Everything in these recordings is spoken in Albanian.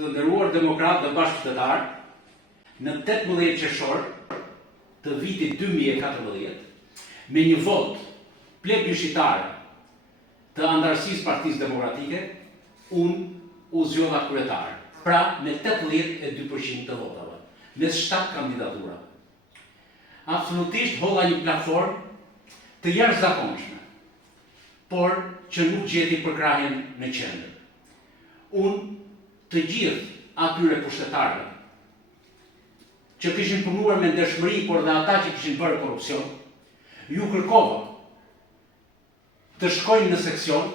Të nderuar demokratë dhe bashkëqytetarë, në 18 qershor të vitit 2014, me një vot plebiscitar të antarësisë Partisë Demokratike, unë u zgjodha kryetar. Pra me 82% të votave, mes 7 kandidatura. Absolutisht holla një platformë të jashtëzakonshme, por që nuk gjeti përkrahjen në qendër. Unë të gjithë atyre pushtetarëve që kishin punuar me ndershmëri, por dhe ata që kishin bërë korrupsion, ju kërkova të shkojnë në seksion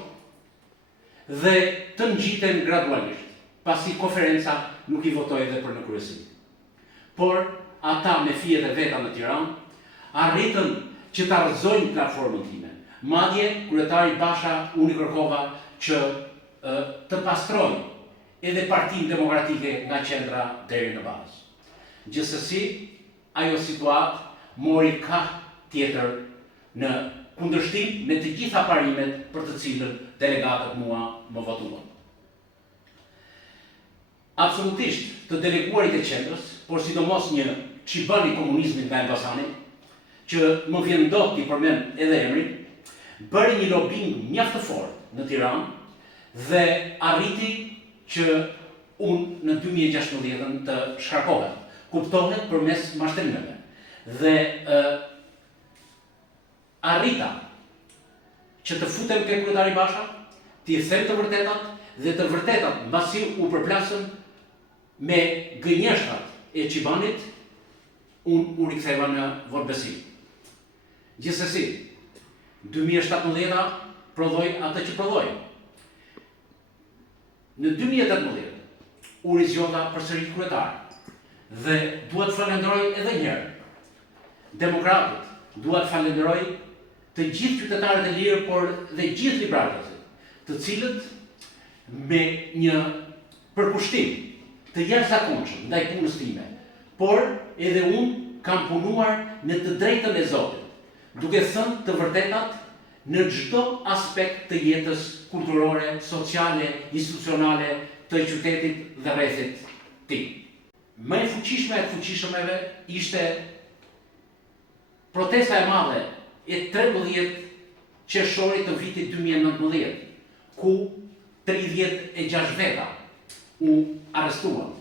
dhe të ngjiten gradualisht, pasi konferenca nuk i votoi edhe për në kryesi. Por ata me fijet e veta në Tiranë arritën që ta rrëzojnë platformën time. Madje kryetari Basha unë i kërkova që të pastrojnë edhe Partinë Demokratike nga qendra deri në bazë. Gjithsesi, ajo situatë mori kah tjetër në kundërshtim me të gjitha parimet për të cilën delegatët mua më votuan. Absolutisht të deleguarit e qendrës, por sidomos një çibani komunizmit nga Elbasani, që më vjen dot t'i përmend edhe emrin, bëri një lobing mjaft të fortë në Tiranë dhe arriti që unë në 2016 të shkarkohet. Kuptohet përmes mashtrimeve. Dhe arrita që të futem ke kryetari Basha, t'i them të vërtetat dhe të vërtetat mbasi u përplasën me gënjeshtrat e qibanit, unë u riktheva në votbesim. Gjithsesi, 2017 prodhoi atë që prodhoi. Në 2018 u rizgjodha përsëri kryetar. Dhe duhet falenderoj edhe njëherë demokratët, duhet falenderoj të gjithë qytetarët e lirë, por dhe gjithë liberalët, të cilët me një përkushtim të jashtëzakonshëm ndaj punës time, por edhe unë kam punuar në të drejtën e Zotit, duke thënë të vërtetat në çdo aspekt të jetës kulturore, sociale, institucionale të qytetit dhe rrethit tim. Më e fuqishme e fuqishmeve ishte protesta e madhe e 13 qershorit të vitit 2019, ku 36 veta u arrestuan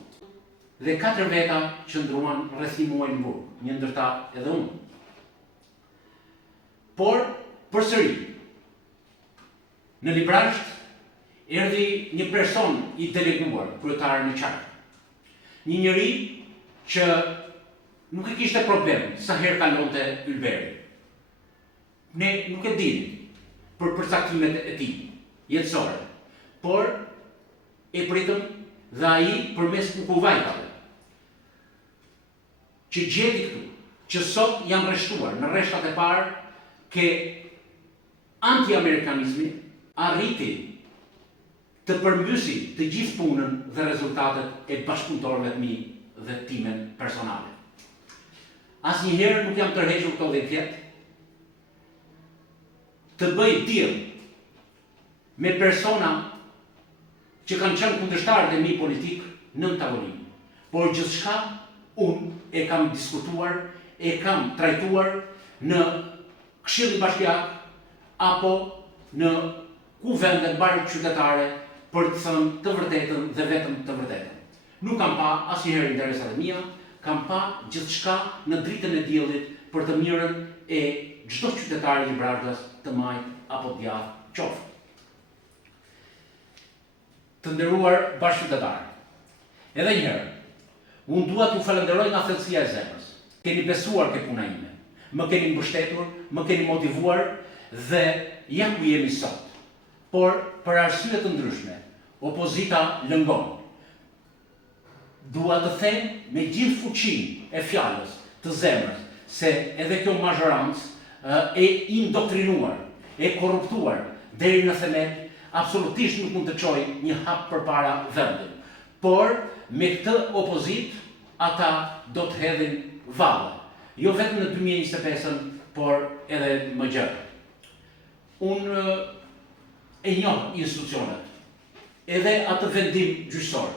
dhe 4 veta qëndruan rreth një muaji në burg, një ndërta edhe unë. Por përsëri në Librazht erdhi një person i deleguar kryetar në qark. Një njeri që nuk e kishte problem sa herë kalonte Ylberi. Ne nuk e dinim për përcaktimet e tij jetësore, por e pritëm dhe ai përmes kuvajtave që gjeti këtu, që sot janë rreshtuar në rreshtat e parë ke anti-amerikanizmi, arriti të përmbysi të gjithë punën dhe rezultatet e bashkëpunëtorëve të mi dhe timen personale. Asnjëherë nuk jam tërhequr këto dhjetjet të bëj deal me persona që kanë qenë kundërshtarët e mi politik në tavolinë, por gjithçka unë e kam diskutuar, e kam trajtuar në Këshillin Bashkiak apo në kuvende mbarë qytetare për të thënë të vërtetën dhe vetëm të vërtetën. Nuk kam pa asnjëherë interesat e mia, kam pa gjithçka në dritën e diellit për të mirën e çdo qytetari i Librazhdës, të majt apo djathtë qoftë. Të nderuar bashkëqytetarë, edhe një herë, unë dua t'ju falenderoj nga thellësia e zemrës. Keni besuar ke puna ime, më keni mbështetur, më keni motivuar dhe ja ku jemi sot. Por për arsye të ndryshme, opozita lëngon. Dua të them me gjithë fuqinë e fjalës, të zemrës, se edhe kjo mazhorancë e indoktrinuar, e korruptuar deri në themet, absolutisht nuk mund të çojë një hap përpara vendit. Por me këtë opozit, ata do të hedhin valle. Jo vetëm në 2025, por edhe më gjatë. Unë e njoh institucionet, edhe atë vendim gjyqësor.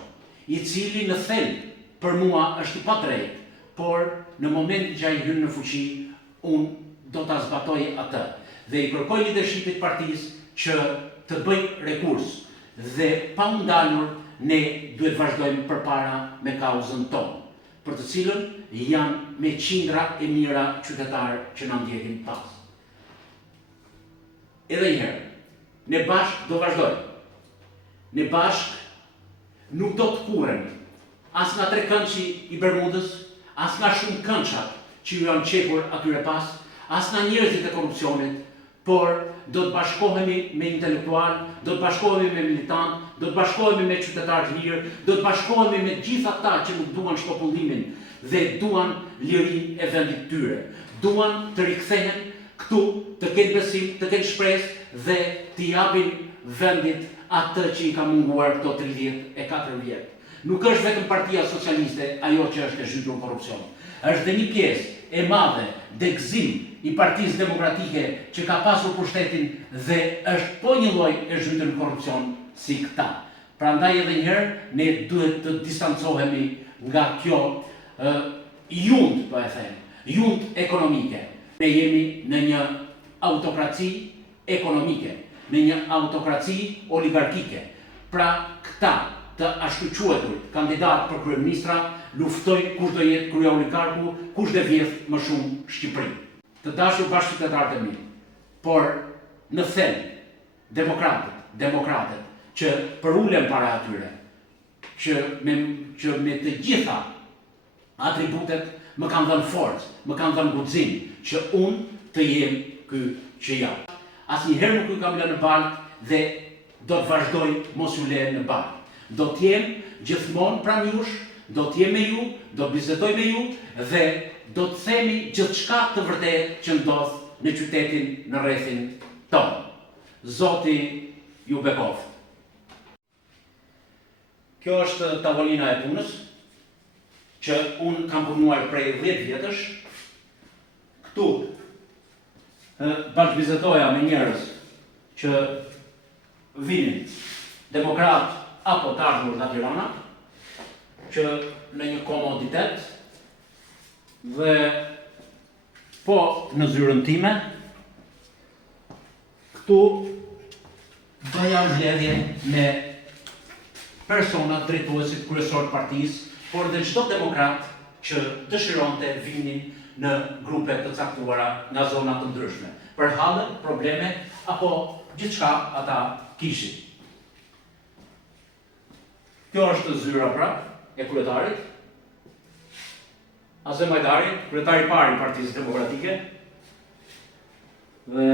i cili në thelb për mua është i padrejtë, por në moment që ai hyn në fuqi, unë do ta zbatoj atë dhe i kërkoj lidershipit partisë që të bëj rekurs dhe pa u ndalur ne duhet vazhdojmë përpara me kauzën tonë, për të cilën janë me qindra e mira qytetarë që na ndjekin pas. Edhe një herë, ne bashkë do vazhdojmë. Ne bashkë nuk do të kurremi as nga tre këndshi i Bermudës, as nga shumë këndshat që ju janë qekur atyre pas, as nga njerëzit e korrupsionit, por do të bashkohemi me intelektual, do të bashkohemi me militant, do të bashkohemi me qytetarë të lirë, do të bashkohemi me gjithë ata që nuk duan shpopullimin dhe duan lirinë e vendit tyre. Duan të rikthehen këtu, të kenë besim, të kenë shpresë dhe të japin vendit atë që i ka munguar këto 34 vjet. Nuk është vetëm Partia Socialiste ajo që është e zhytur në korrupsion. Është dhe një pjesë e madhe degëzim i Partisë Demokratike që ka pasur pushtetin dhe është po një lloj e zhytur në korrupsion si këta. Prandaj edhe një herë ne duhet të distancohemi nga kjo jund, po e them, jund ekonomike. Ne jemi në një autokraci ekonomike, në një autokraci oligarkike. Pra këta të ashtu quajtur kandidat për kryeministra luftoj kush do jetë krye oligarku, kush do vjedh më shumë Shqipërinë. Të dashur bashkëqytetarët e mi, por në thelb demokratët që përulen para atyre, që me të gjitha atributet më kanë dhënë forcë, më kanë dhënë guxim që unë të jem ky që jam. Asnjëherë nuk ju kam lënë në balkë dhe do të vazhdoj mos ju lë në balkë. Do të jem gjithmonë pranë jush, do të jem me ju, do të bisedoj me ju dhe do të themi gjithçka të vërtetë që ndodh në qytetin në rrethin tonë. Zoti ju bekoft. Kjo është tavolina e punës që unë kam punuar prej 10 vjetësh. Këtu bashkëbisedoja me njerëz që vinin demokrat apo të ardhur nga Tirana, që në një komoditet dhe po në zyrën time këtu doja mbledhje me personat drejtuesit kryesor të partisë, por dhe çdo demokrat që dëshironte vinin në grupe të caktuara nga zona të ndryshme, për halle, probleme apo gjithçka ata kishin. Kjo është zyra pra e kryetarit, Azem Hajdari, kryetari i parë i Partisë Demokratike. Dhe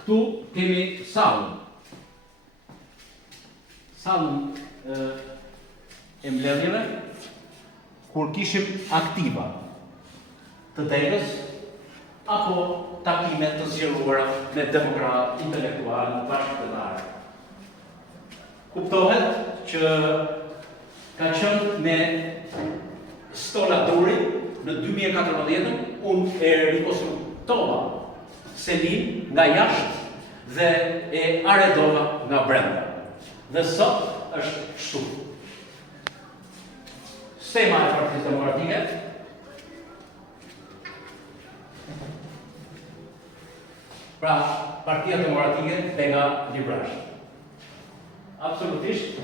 këtu kemi sallën. Sallën e mbledhjeve, kur kishim aktiva të degës apo takime të zgjeruara me demokrat, intelektual, bashkëqytetarë. Kuptohet që ka qenë me stola duri në 2014, unë e rikonstruktova Selin nga jashtë dhe e arredova nga brenda. Dhe sot është kështu. Stema e Partisë Demokratike pra Partia Demokratike Bega Librash. Absolutisht,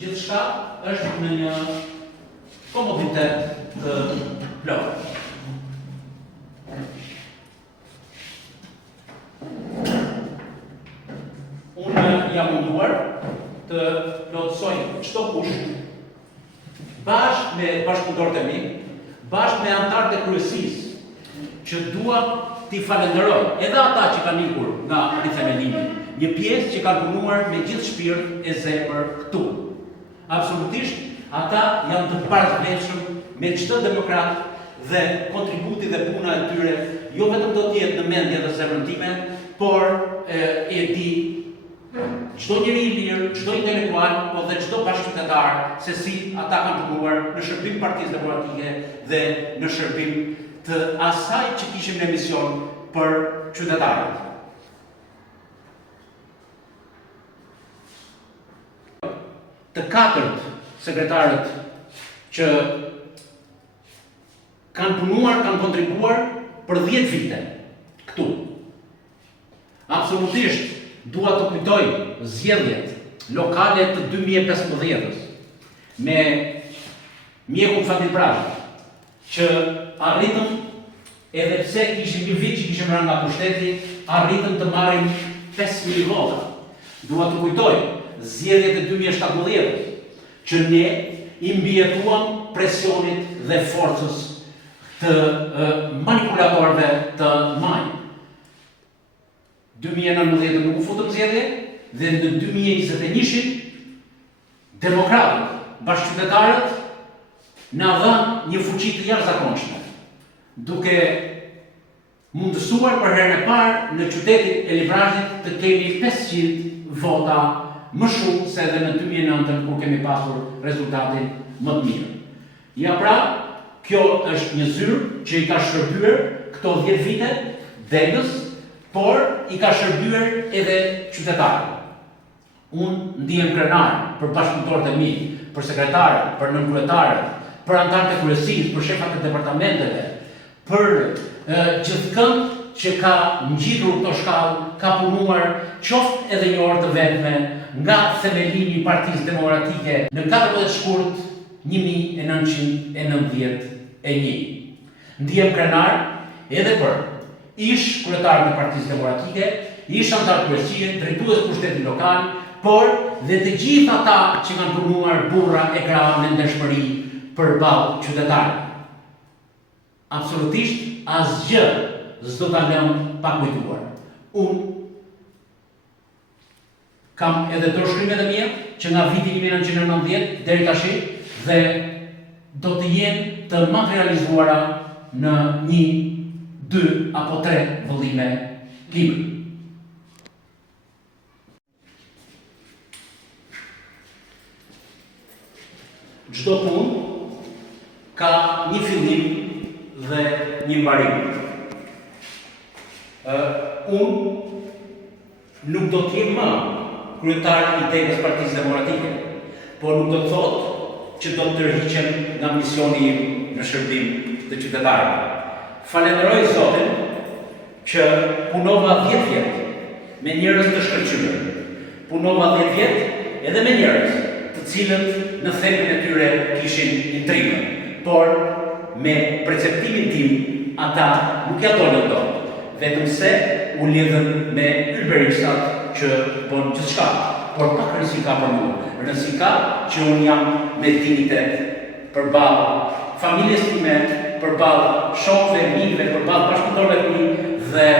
gjithçka është në një komoditet të plotë. Unë jam munduar të plotësoj çdo kush bashkë me bashkëpunëtorët e mi, bashkë me anëtarët e kryesisë, që dua t'i falenderoj edhe ata që kanë ikur nga rithemelimi. Një pjesë që kanë punuar me gjithë shpirt e zemër këtu. Absolutisht, ata janë të bashkëvletshëm me çdo demokrat dhe kontributi dhe puna e tyre jo vetëm do të jetë në mendje dhe zemrën time, por e di çdo njeri i lirë, çdo intelektual, po dhe çdo bashkëqytetar se si ata kanë punuar në shërbim Partisë Demokratike dhe në shërbim të asaj që kishim në mision për qytetarët. të katërt sekretarët që kanë punuar, kanë kontribuar për 10 vite këtu. Absolutisht dua të kujtoj zgjedhjet lokale të 2015-s me mjekun Fatil Brash, që arritëm, edhe pse kishim një vit që kishim rënë nga pushteti, arritëm të marrim 5.000 vota. Dua të kujtoj zgjedhjet e 2017-s, që ne i mbijetuam presionit dhe forcës të manipulatorëve të majnë. 2019 nuk u futëm zgjedhje dhe në 2021 demokratët, bashkëqytetarët na dhanë një fuqi të jashtëzakonshme, duke mundësuar për herën e parë në qytetin e Librazhit të kemi 500 vota më shumë se edhe në 2009 kur kemi pasur rezultatin më të mirë. Ja pra, kjo është një zyrë që i ka shërbyer këto 10 vite degës, por i ka shërbyer edhe qytetarët. Unë ndihem krenar për bashkëpunëtorët e mi, për sekretarët, për nënkryetarët, për anëtarët e kryesisë, për shefat e departamenteve, për gjithëkënd që ka ngjitur këto shkallë, ka punuar qoftë edhe një orë të vetme nga themelimi i Partisë Demokratike në 14 shkurt 1991. Ndihem krenar edhe për ish kryetarët e Partisë Demokratike, ish anëtar kryesie, drejtues pushtetit lokal, por dhe të gjithë ata që kanë punuar burra e gra me ndershmëri përballë qytetarëve. Absolutisht asgjë s'do ta lëm pa kujtuar. Unë kam edhe dorëshkrimet e mia që nga viti 1990 deri tash dhe do të jenë të materializuara në 1, 2 apo 3 vëllime libër. Çdo punë ka një fillim dhe një mbarim. Unë nuk do të jem më kryetar i degës Partisë Demokratike, por nuk do të thotë që do të tërhiqem nga misioni im në shërbim të qytetarëve. Falenderoj Zotin që punova 10 vjet me njerëz të shkëlqyer. Punova 10 vjet edhe me njerëz të cilët në thelbin e tyre kishin intrigën, por me perceptimin tim ata nuk ja dolën dot, vetëm se u lidhën me ylberistat që bën gjithçka, por pak rëndësi ka për mua. Rëndësi ka që unë jam me dignitet përballë familjes time, përballë shokëve, mikëve, përballë bashkëpunëtorëve të mi dhe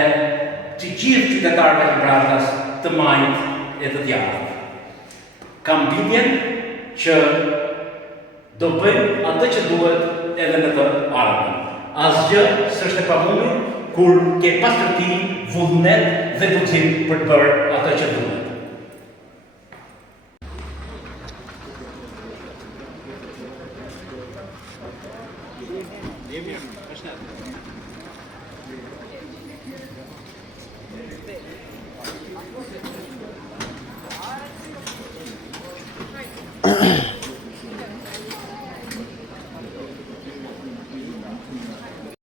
të gjithë qytetarëve të Librazhës, të majit e të djathtë. Kam bindjen që do bëjmë atë që duhet edhe në të ardhmen. Asgjë s'është e pamundur kur ke pastërti, vullnet dhe guxim për të bërë atë që duhet.